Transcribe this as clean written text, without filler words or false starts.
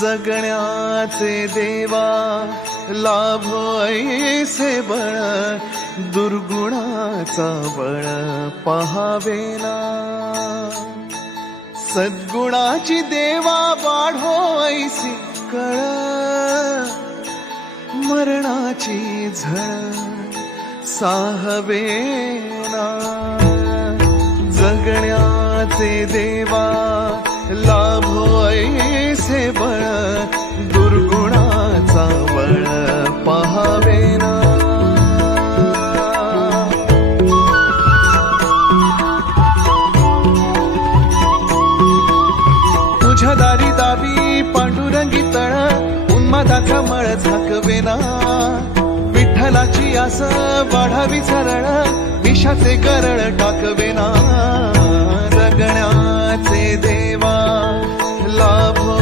जगण्याचे देवा लाभो ऐसे बळ, दुर्गुणाचा बळ पहावेना। सद्गुणाची देवा वाढो ऐसी कळ, मरणाची झळ साहवेना। जगण्याचे देवा लाभो ऐसे बळ, दुर्गुणाचा बळ पहावेना। तुझ्या दारी दावी पांडुरंगी तळ, उन्मादाचा मळ झाकवेना। विठ्ठलाची आस वाढावी सरळ, विषाचे करळ टाकवेना। जगण्याचे देवा लाभो